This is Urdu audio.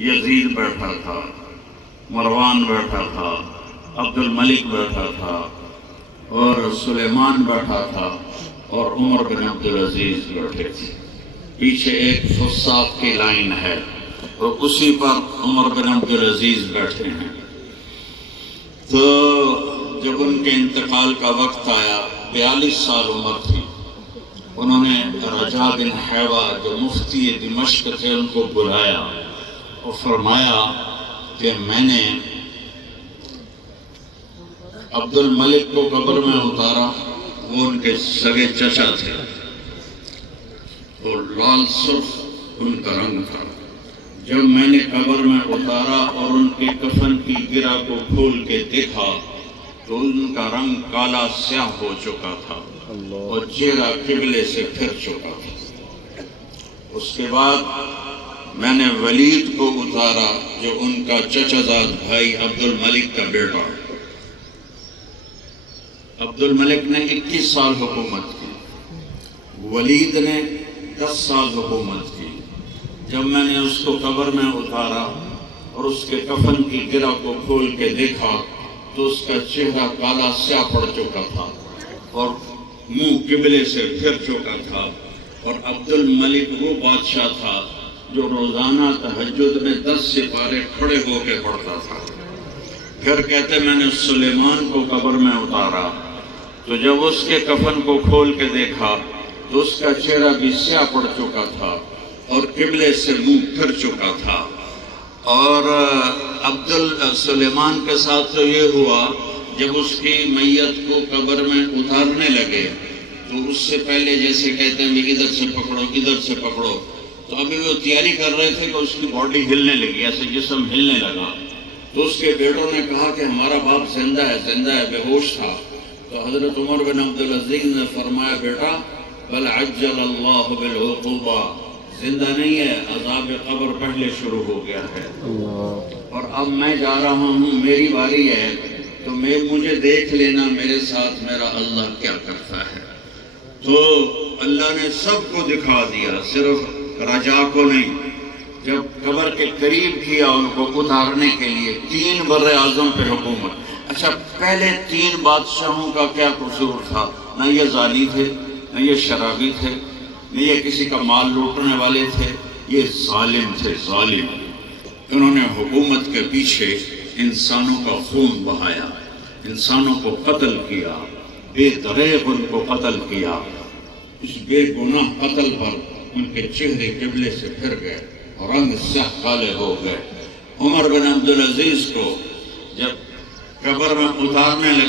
یزید بیٹھا تھا، مروان بیٹھا تھا، عبد الملک بیٹھا تھا اور سلیمان بیٹھا تھا اور عمر بن عبدالعزیز بیٹھے تھے۔ پیچھے ایک فساق کی لائن ہے اور اسی پر عمر بن عبدالعزیز بیٹھے ہیں۔ تو جب ان کے انتقال کا وقت آیا، 42 سال عمر تھی، انہوں نے رجا بن حیوہ جو مفتی دمشق تھے ان کو بلایا اور فرمایا کہ میں نے عبد الملک کو قبر میں اتارا، وہ ان کے سگے چچا تھے اور لال سرخ ان کا رنگ تھا۔ جب میں نے قبر میں اتارا اور ان کے کفن کی گرہ کو کھول کے دیکھا تو ان کا رنگ کالا سیاہ ہو چکا تھا اور چہرہ قبلے سے پھر چکا تھا۔ اس کے بعد میں نے ولید کو اتارا جو ان کا چچا زاد بھائی عبد الملک کا بیٹا۔ عبد الملک نے 21 سال حکومت کی، ولید نے 10 سال حکومت کی۔ جب میں نے اس کو قبر میں اتارا اور اس کے کفن کی گرہ کو کھول کے دیکھا تو اس کا چہرہ کالا سیاہ پڑ چکا تھا اور منہ قبلے سے پھر چکا تھا، اور عبد الملک وہ بادشاہ تھا جو روزانہ تہجد میں 10 سپارے کھڑے ہو کے پڑھتا تھا۔ پھر کہتے میں نے سلیمان کو قبر میں اتارا تو جب اس کے کفن کو کھول کے دیکھا تو اس کا چہرہ بھی سیاہ پڑ چکا تھا اور قبلے سے منہ پھر چکا تھا۔ اور سلیمان کے ساتھ تو یہ ہوا، جب اس کی میت کو قبر میں اتارنے لگے تو اس سے پہلے جیسے کہتے ہیں ادھر سے پکڑو ادھر سے پکڑو، تو ابھی وہ تیاری کر رہے تھے کہ اس کی باڈی ہلنے لگی، ایسے جسم ہلنے لگا۔ تو اس کے بیٹوں نے کہا کہ ہمارا باپ زندہ ہے، بے ہوش تھا۔ تو حضرت عمر بن عبدالعزیز نے فرمایا بیٹا بل عجل اللہ بالعقوبہ، زندہ نہیں ہے، عذاب قبر پہلے شروع ہو گیا ہے اور اب میں جا رہا ہوں، میری باری ہے، تو مجھے دیکھ لینا میرے ساتھ میرا اللہ کیا کرتا ہے۔ تو اللہ نے سب کو دکھا دیا، صرف رجا کو نہیں۔ جب قبر کے قریب کیا ان کو اتارنے کے لیے، 3 بر اعظم پہ حکومت۔ اچھا، پہلے 3 بادشاہوں کا کیا قصور تھا؟ نہ یہ ظالم تھے، نہ یہ شرابی تھے، نہ یہ کسی کا مال لوٹنے والے تھے، یہ ظالم تھے، ظالم۔ انہوں نے حکومت کے پیچھے انسانوں کا خون بہایا، انسانوں کو قتل کیا، بے دریغ ان کو قتل کیا۔ اس بے گناہ قتل پر ان کے چہرے قبلے سے پھر گئے اور رنگ سیاہ کالے ہو گئے۔ عمر بن عبدالعزیز کو جب قبر میں اتارنے لگے